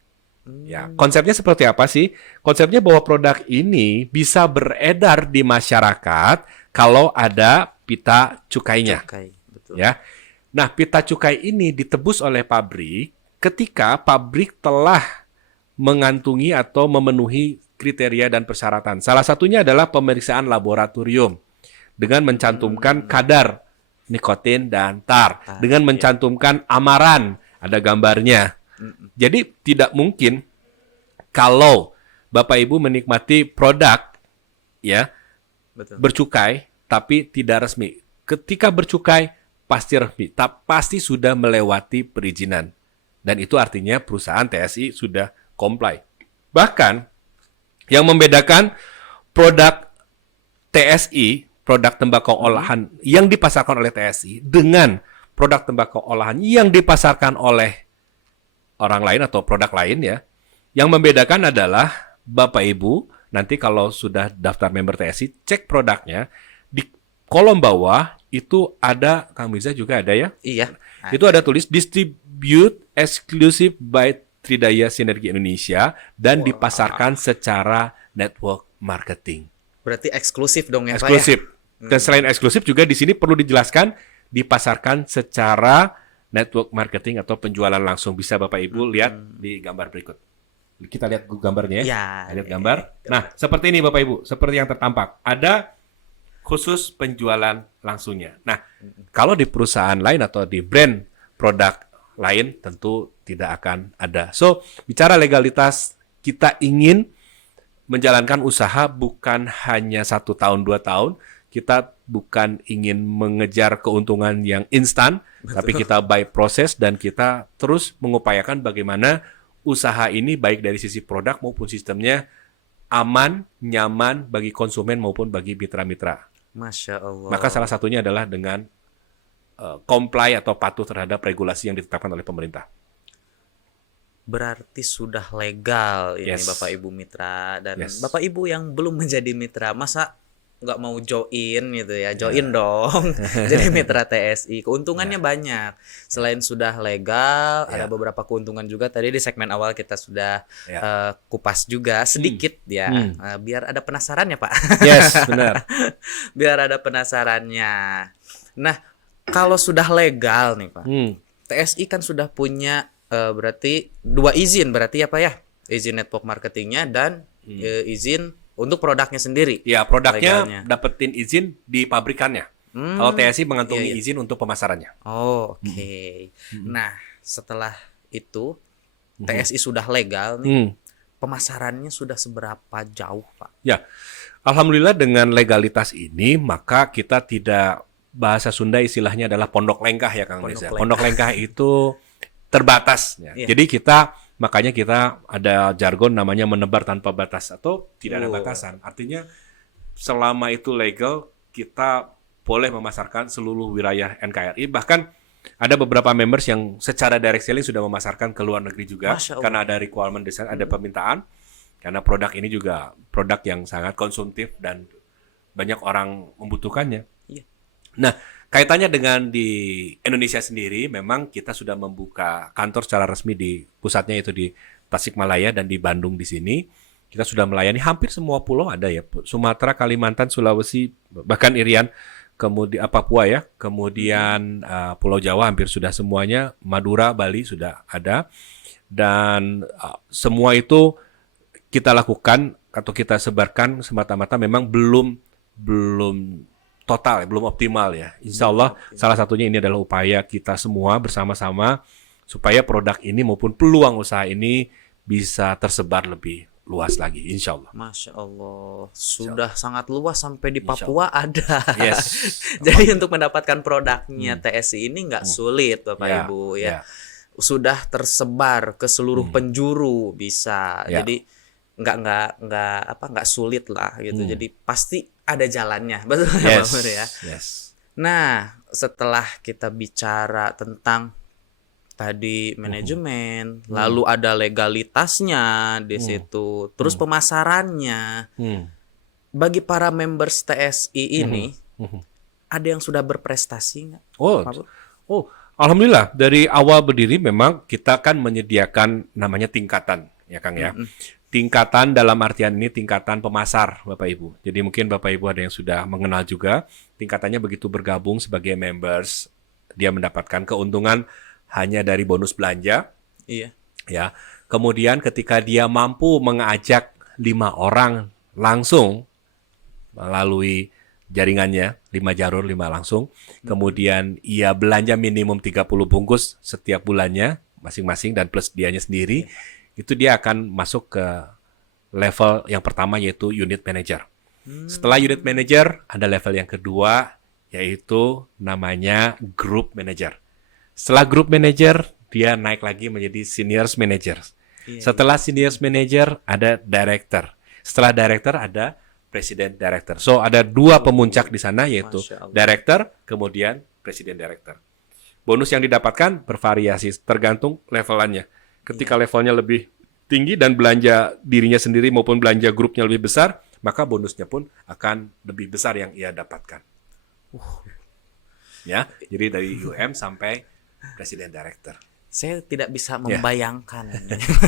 Ya, konsepnya seperti apa sih? Konsepnya bahwa produk ini bisa beredar di masyarakat kalau ada pita cukainya. Betul. Ya. Nah, pita cukai ini ditebus oleh pabrik ketika pabrik telah mengantungi atau memenuhi kriteria dan persyaratan. Salah satunya adalah pemeriksaan laboratorium dengan mencantumkan kadar nikotin dan tar, dengan mencantumkan amaran, ada gambarnya. Jadi tidak mungkin kalau Bapak Ibu menikmati produk ya bercukai tapi tidak resmi. Ketika bercukai pasti resmi, pasti sudah melewati perizinan. Dan itu artinya perusahaan TSI sudah comply. Bahkan yang membedakan produk TSI, produk tembakau olahan yang dipasarkan oleh TSI dengan produk tembakau olahan yang dipasarkan oleh orang lain atau produk lain ya. Yang membedakan adalah Bapak Ibu nanti kalau sudah daftar member TSI, cek produknya di kolom bawah itu ada, Kang Mirza juga ada ya? Iya. Itu ada tulis distribute exclusive by Tridaya Sinergi Indonesia dan dipasarkan secara network marketing. Berarti eksklusif dong ya, Eksklusif. Pak ya? Dan selain eksklusif juga di sini perlu dijelaskan dipasarkan secara network marketing atau penjualan langsung. Bisa Bapak Ibu lihat di gambar berikut. Kita lihat gambarnya ya. Ya. Lihat gambar. Nah, seperti ini Bapak Ibu, seperti yang tertampak. Ada khusus penjualan langsungnya. Nah, kalau di perusahaan lain atau di brand produk lain tentu tidak akan ada. So, bicara legalitas, kita ingin menjalankan usaha bukan hanya 1 tahun, 2 tahun. Kita bukan ingin mengejar keuntungan yang instan, tapi kita by proses dan kita terus mengupayakan bagaimana usaha ini baik dari sisi produk maupun sistemnya aman, nyaman bagi konsumen maupun bagi mitra-mitra. Masya Allah. Maka salah satunya adalah dengan comply atau patuh terhadap regulasi yang ditetapkan oleh pemerintah. Berarti sudah legal ini Bapak Ibu mitra. Dan Bapak Ibu yang belum menjadi mitra, masa nggak mau join gitu ya, join dong. Jadi mitra TSI, keuntungannya banyak. Selain sudah legal, ada beberapa keuntungan juga. Tadi di segmen awal kita sudah kupas juga sedikit ya, biar ada penasarannya Pak. Yes, benar. Biar ada penasarannya. Nah, kalau sudah legal nih Pak, TSI kan sudah punya berarti 2 izin berarti ya Pak ya, izin network marketingnya dan izin untuk produknya sendiri. Ya, produknya dapetin izin di pabrikannya. Kalau TSI mengantongi izin untuk pemasarannya. Oh, oke. Nah, setelah itu TSI sudah legal nih. Pemasarannya sudah seberapa jauh, Pak? Ya. Alhamdulillah dengan legalitas ini maka kita tidak, bahasa Sunda istilahnya adalah pondok lengkah ya Kang Mirza. Pondok lengkah itu terbatas ya. Jadi makanya kita ada jargon namanya menebar tanpa batas atau tidak ada batasan. Artinya selama itu legal, kita boleh memasarkan seluruh wilayah NKRI. Bahkan ada beberapa members yang secara direct selling sudah memasarkan ke luar negeri juga. Karena ada requirement desain, ada permintaan. Karena produk ini juga produk yang sangat konsumtif dan banyak orang membutuhkannya. Iya. Nah, kaitannya dengan di Indonesia sendiri, memang kita sudah membuka kantor secara resmi di pusatnya itu di Tasikmalaya dan di Bandung di sini. Kita sudah melayani hampir semua pulau ada ya, Sumatera, Kalimantan, Sulawesi, bahkan Irian, kemudian Papua ya, kemudian Pulau Jawa hampir sudah semuanya, Madura, Bali sudah ada, dan semua itu kita lakukan atau kita sebarkan semata-mata memang belum total, belum optimal ya. Insya Allah salah satunya ini adalah upaya kita semua bersama-sama supaya produk ini maupun peluang usaha ini bisa tersebar lebih luas lagi, insya Allah. Masya Allah, sudah sangat luas sampai di Papua ada. Yes. Jadi untuk mendapatkan produknya TSI ini nggak sulit, Bapak Ya, Ibu ya. ya. Sudah tersebar ke seluruh penjuru bisa. Ya. Jadi nggak sulit lah gitu. Jadi pasti ada jalannya, betul ya, Pak Pur ya. Yes. Nah, setelah kita bicara tentang tadi manajemen, lalu ada legalitasnya di situ, terus pemasarannya. Bagi para members TSI ini, ada yang sudah berprestasi nggak? Oh, Pak Pur? alhamdulillah dari awal berdiri memang kita kan menyediakan namanya tingkatan, ya Kang ya. Tingkatan dalam artian ini tingkatan pemasar, Bapak Ibu. Jadi mungkin Bapak Ibu ada yang sudah mengenal juga, tingkatannya begitu bergabung sebagai members, dia mendapatkan keuntungan hanya dari bonus belanja, Iya. ya. Kemudian ketika dia mampu mengajak 5 orang langsung melalui jaringannya, 5 jalur, 5 langsung. Kemudian ia belanja minimum 30 bungkus setiap bulannya masing-masing dan plus dianya sendiri. Itu dia akan masuk ke level yang pertama yaitu unit manager. Setelah unit manager ada level yang kedua yaitu namanya group manager. Setelah group manager dia naik lagi menjadi seniors manager. Setelah seniors manager ada director. Setelah director ada president director. So ada 2 pemuncak di sana yaitu Masya Allah. director kemudian president director. Bonus yang didapatkan bervariasi tergantung levelannya. Ketika levelnya lebih tinggi dan belanja dirinya sendiri maupun belanja grupnya lebih besar, maka bonusnya pun akan lebih besar yang ia dapatkan. Ya, jadi dari UM sampai presiden director. Saya tidak bisa membayangkan,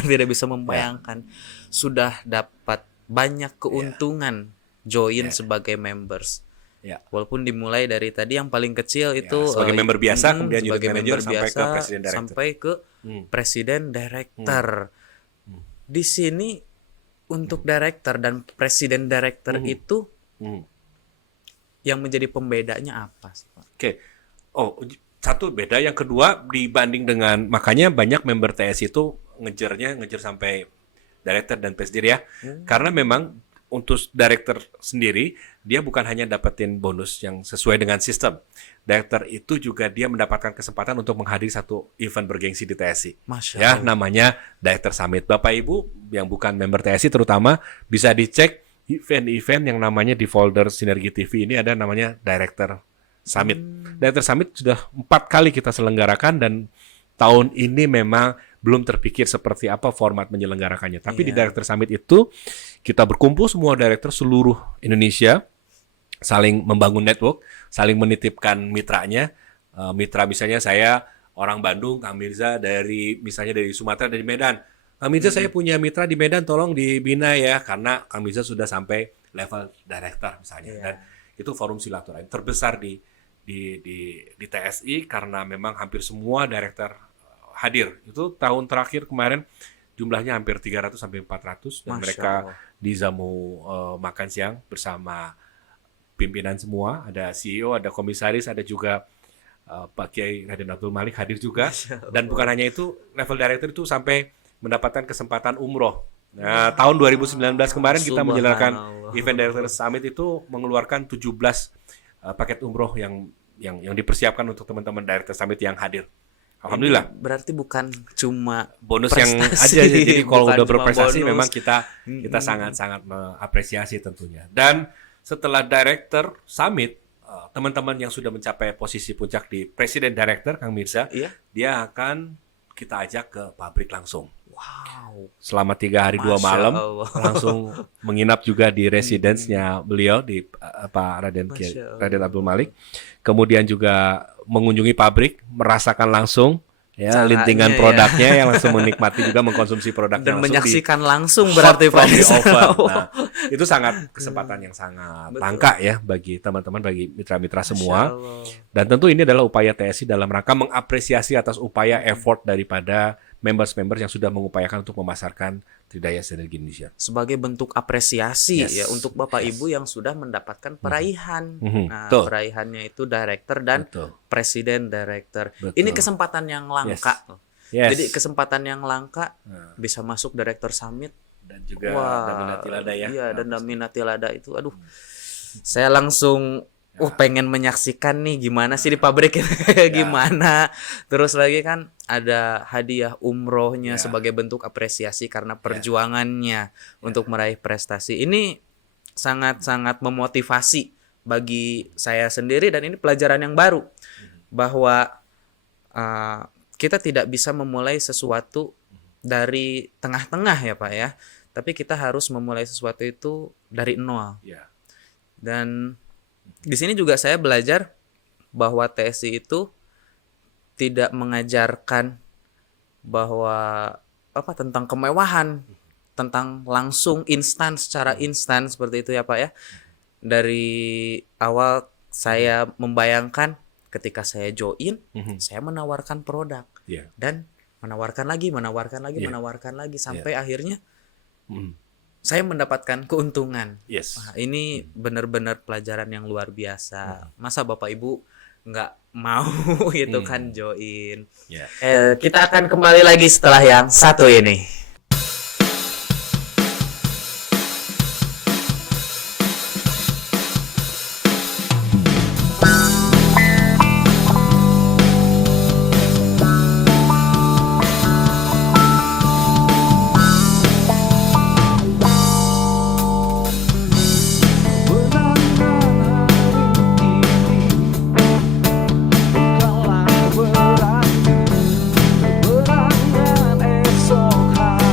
tidak bisa membayangkan sudah dapat banyak keuntungan join sebagai members. Ya. Walaupun dimulai dari tadi yang paling kecil itu sebagai member biasa, kemudian unit sebagai manager member sampai biasa, ke presiden director. sampai ke presiden director. Di sini untuk director dan presiden director itu yang menjadi pembedanya apa sih, Pak? Oke. Oh, satu beda, yang kedua dibanding dengan makanya banyak member TS itu ngejar sampai director dan presiden ya. Karena memang untuk director sendiri dia bukan hanya dapetin bonus yang sesuai dengan sistem. Director itu juga dia mendapatkan kesempatan untuk menghadiri satu event bergengsi di TSI. Masya Ya, Allah. namanya Director Summit. Bapak Ibu yang bukan member TSI terutama bisa dicek event-event yang namanya di folder Sinergi TV ini ada namanya Director Summit. Director Summit sudah 4 kali kita selenggarakan dan tahun ini memang belum terpikir seperti apa format menyelenggarakannya. Tapi di Director Summit itu kita berkumpul semua director seluruh Indonesia, saling membangun network, saling menitipkan mitranya. Mitra misalnya saya orang Bandung, Kang Mirza misalnya dari Sumatera, dari Medan. Kang Mirza saya punya mitra di Medan, tolong dibina ya, karena Kang Mirza sudah sampai level director misalnya. Dan itu forum silaturahmi terbesar di TSI karena memang hampir semua director hadir. Itu tahun terakhir kemarin jumlahnya hampir 300 sampai 400 dan Masya mereka Allah. di Zamu makan siang bersama pimpinan semua, ada CEO, ada komisaris, ada juga Pak Kiai Raden Abdul Malik hadir juga. Dan bukan hanya itu, level director itu sampai mendapatkan kesempatan umroh. Nah, tahun 2019 kemarin kita menyelenggarakan Subhanallah. event Director Summit itu mengeluarkan 17 paket umroh yang dipersiapkan untuk teman-teman Director Summit yang hadir. Alhamdulillah. Ini berarti bukan cuma Bonus yang prestasi, aja, jadi kalau bukan udah cuma berprestasi bonus. memang kita sangat-sangat mengapresiasi tentunya. Dan setelah Director Summit, teman-teman yang sudah mencapai posisi puncak di Presiden Director, Kang Mirza, Iya. dia akan kita ajak ke pabrik langsung. Wow. Selama 3 hari 2 Masya malam Allah. langsung menginap juga di residence-nya beliau di Pak Raden Masya Allah. Raden Abdul Malik. Kemudian juga mengunjungi pabrik, merasakan langsung ya Caranya lintingan ya. produknya yang langsung menikmati juga mengkonsumsi produknya Dan langsung menyaksikan langsung hot berarti from Pak. the oven. Wow. Nah, itu sangat kesempatan yang sangat Betul. langka ya bagi teman-teman, bagi mitra-mitra Masya semua. Allah. Dan tentu ini adalah upaya TSI dalam rangka mengapresiasi atas upaya effort daripada members-members yang sudah mengupayakan untuk memasarkan Tridaya Sinergi Indonesia. Sebagai bentuk apresiasi Yes. ya untuk Bapak Yes. Ibu yang sudah mendapatkan peraihan. Mhm. Nah, Betul. peraihannya itu director dan Betul. presiden director. Betul. Ini kesempatan yang langka. Yes. Jadi kesempatan yang langka Nah, bisa masuk director summit. dan juga Wah, Daminati Lada ya. Iya, dan Nah, Daminati Lada itu aduh. Saya langsung pengen menyaksikan nih gimana sih di pabrik kayak gimana. Terus lagi kan ada hadiah umrohnya Ya. sebagai bentuk apresiasi karena perjuangannya untuk meraih prestasi. Ini sangat-sangat memotivasi bagi saya sendiri dan ini pelajaran yang baru bahwa kita tidak bisa memulai sesuatu dari tengah-tengah ya Pak ya. Tapi kita harus memulai sesuatu itu dari nol. Ya. Dan di sini juga saya belajar bahwa TSI itu tidak mengajarkan bahwa tentang kemewahan, tentang langsung instan secara instan seperti itu ya Pak ya. Dari awal saya membayangkan ketika saya join, saya menawarkan produk Ya. dan menawarkan lagi sampai akhirnya saya mendapatkan keuntungan. Yes. Wah, ini benar-benar pelajaran yang luar biasa. Masa Bapak Ibu nggak mau gitu kan join. Ya. Kita akan kembali lagi setelah yang satu ini. Bukanlah berarti kebenaran esok hari.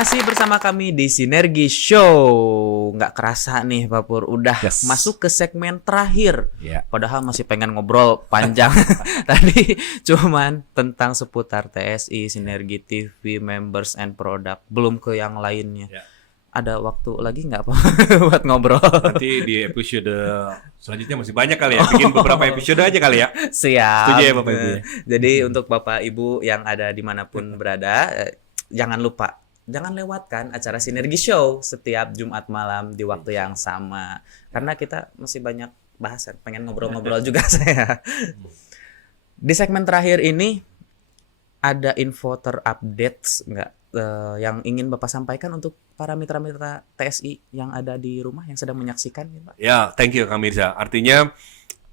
Masih bersama kami di Sinergi Show. Nggak kerasa nih Pak Pur, udah Yes. masuk ke segmen terakhir. Ya. Padahal masih pengen ngobrol panjang. Tadi cuman tentang seputar TSI, Sinergi TV, members and product. Belum ke yang lainnya. Ya. Ada waktu lagi nggak Pak buat ngobrol? Nanti di episode selanjutnya masih banyak kali ya. Bikin beberapa episode aja kali ya. Siap. Setuju ya, Bapak Ibu ya? Jadi untuk Bapak Ibu yang ada dimanapun berada, jangan lupa, jangan lewatkan acara Sinergi Show setiap Jumat malam di waktu yang sama. Karena kita masih banyak bahasan, pengen ngobrol-ngobrol juga saya. Di segmen terakhir ini ada info terupdate nggak yang ingin Bapak sampaikan untuk para mitra-mitra TSI yang ada di rumah yang sedang menyaksikan, Pak? Ya, thank you Kang Mirza. Artinya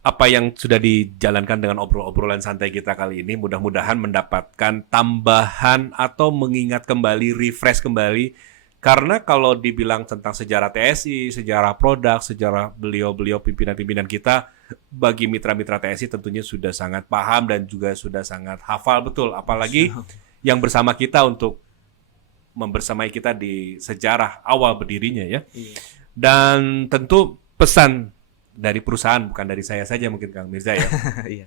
apa yang sudah dijalankan dengan obrolan santai kita kali ini mudah-mudahan mendapatkan tambahan atau mengingat kembali, refresh kembali. Karena kalau dibilang tentang sejarah TSI, sejarah produk, sejarah beliau-beliau pimpinan-pimpinan kita, bagi mitra-mitra TSI tentunya sudah sangat paham dan juga sudah sangat hafal betul. Apalagi yang bersama kita untuk membersamai kita di sejarah awal berdirinya ya. Dan tentu pesan dari perusahaan, bukan dari saya saja mungkin Kang Mirza ya. Iya.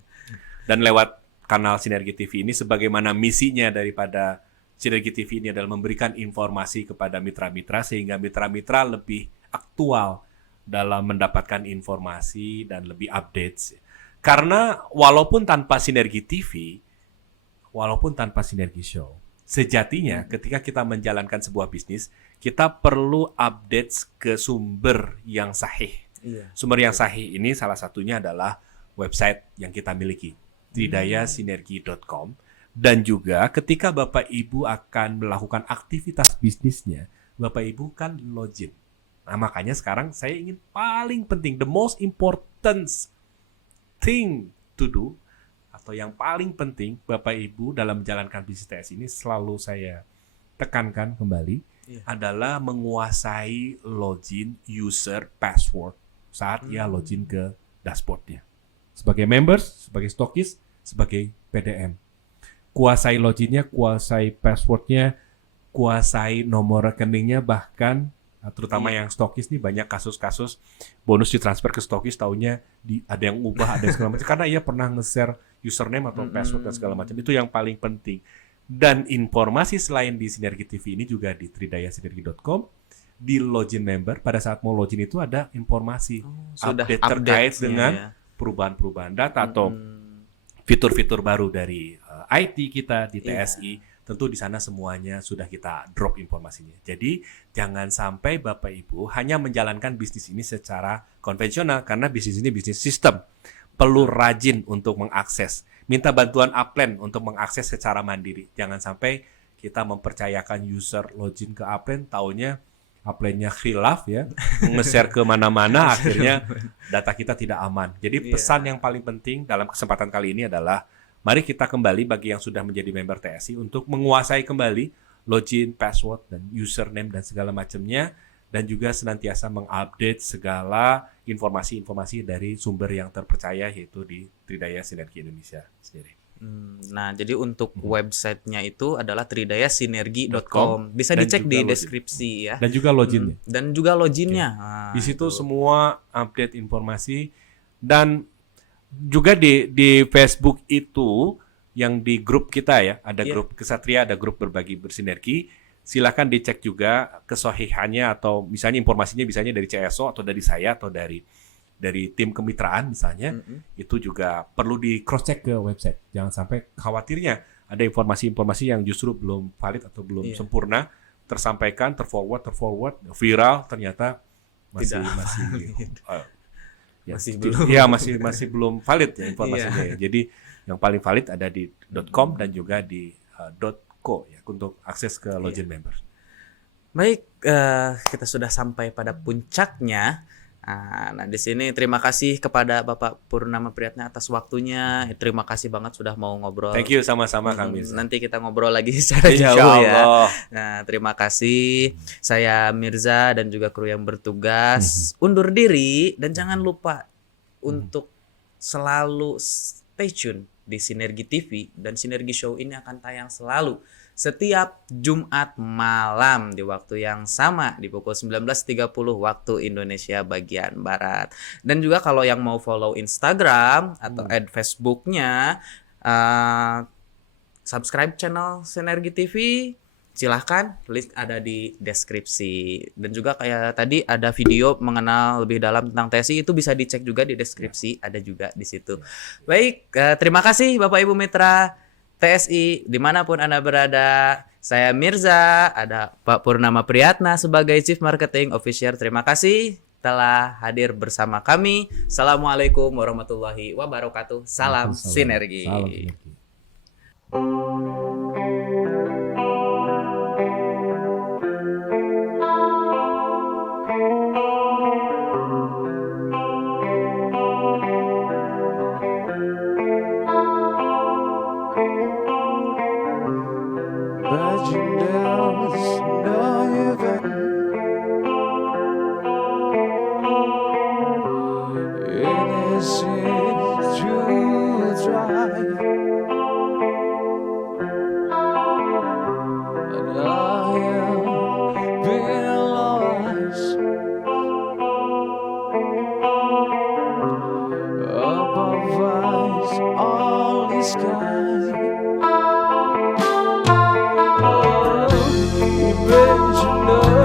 Dan lewat kanal Sinergi TV ini, sebagaimana misinya daripada Sinergi TV ini adalah memberikan informasi kepada mitra-mitra sehingga mitra-mitra lebih aktual dalam mendapatkan informasi dan lebih updates. Karena walaupun tanpa Sinergi TV, walaupun tanpa Sinergi Show, sejatinya ketika kita menjalankan sebuah bisnis, kita perlu updates ke sumber yang sahih. Iya. Sumber yang sahih ini salah satunya adalah website yang kita miliki, tridayasinergi.com. Dan juga ketika Bapak Ibu akan melakukan aktivitas bisnisnya, Bapak Ibu kan login. Nah, makanya sekarang saya ingin paling penting, the most important thing to do, atau yang paling penting Bapak Ibu dalam menjalankan bisnis TS ini selalu saya tekankan kembali, adalah menguasai login user password saat ia login ke dashboardnya. Sebagai members, sebagai stokis, sebagai PDM. Kuasai loginnya, kuasai passwordnya, kuasai nomor rekeningnya, bahkan terutama yang stokis nih banyak kasus-kasus bonus ditransfer ke stokis, taunya ada yang ubah, ada yang segala macam, karena ia pernah nge-share username atau password dan segala macam. Itu yang paling penting. Dan informasi selain di Sinergi TV ini juga di tridayasinergi.com, di login member, pada saat mau login itu ada informasi update terkait dengan perubahan-perubahan data atau fitur-fitur baru dari IT kita di TSI. Tentu di sana semuanya sudah kita drop informasinya. Jadi jangan sampai Bapak Ibu hanya menjalankan bisnis ini secara konvensional, karena bisnis ini bisnis sistem. Perlu rajin untuk mengakses. Minta bantuan upline untuk mengakses secara mandiri. Jangan sampai kita mempercayakan user login ke upline, taunya upline-nya khilaf ya, nge-share ke mana-mana, akhirnya data kita tidak aman. Jadi pesan yang paling penting dalam kesempatan kali ini adalah mari kita kembali bagi yang sudah menjadi member TSI untuk menguasai kembali login, password, dan username dan segala macamnya, dan juga senantiasa mengupdate segala informasi-informasi dari sumber yang terpercaya, yaitu di Tridaya Sinergi Indonesia sendiri. Nah, jadi untuk websitenya itu adalah tridayasinergi.com. Bisa Dan dicek juga di login. deskripsi ya. Dan juga loginnya. Dan juga loginnya. Nah, Di situ itu. semua update informasi, dan juga di Facebook itu yang di grup kita ya, ada grup Kesatria, ada grup berbagi bersinergi. Silakan dicek juga kesohihannya, atau misalnya informasinya misalnya dari CSO atau dari saya atau dari tim kemitraan misalnya, itu juga perlu di cross check ke website. Jangan sampai khawatirnya ada informasi-informasi yang justru belum valid atau belum sempurna, tersampaikan, terforward, viral, ternyata masih Tidak ya, Masih ti- belum. ya, masih belum valid ya informasinya. Ya. Jadi yang paling valid ada di .com dan juga di .co ya untuk akses ke login member. Baik, kita sudah sampai pada puncaknya. Nah, di sini terima kasih kepada Bapak Purnama Priyatna atas waktunya. Terima kasih banget sudah mau ngobrol. Thank you sama-sama Kang Mirza. Nanti kita ngobrol lagi secara Insya jauh ya. Allah. Nah, terima kasih. Saya Mirza dan juga kru yang bertugas undur diri dan jangan lupa untuk selalu stay tune di Sinergi TV dan Sinergi Show ini akan tayang selalu setiap Jumat malam di waktu yang sama di pukul 19.30 waktu Indonesia bagian Barat. Dan juga kalau yang mau follow Instagram atau add Facebooknya, subscribe channel Sinergi TV, silahkan, link ada di deskripsi. Dan juga kayak tadi ada video mengenal lebih dalam tentang TSI, itu bisa dicek juga di deskripsi, ada juga di situ. Baik, terima kasih Bapak Ibu Mitra TSI dimanapun Anda berada. Saya Mirza, ada Pak Purnama Priyatna sebagai Chief Marketing Officer. Terima kasih telah hadir bersama kami. Assalamualaikum warahmatullahi wabarakatuh. Salam sinergi. Salam sinergi. Baginda's no even it is to try, and I am below us, above us only sky. Imagine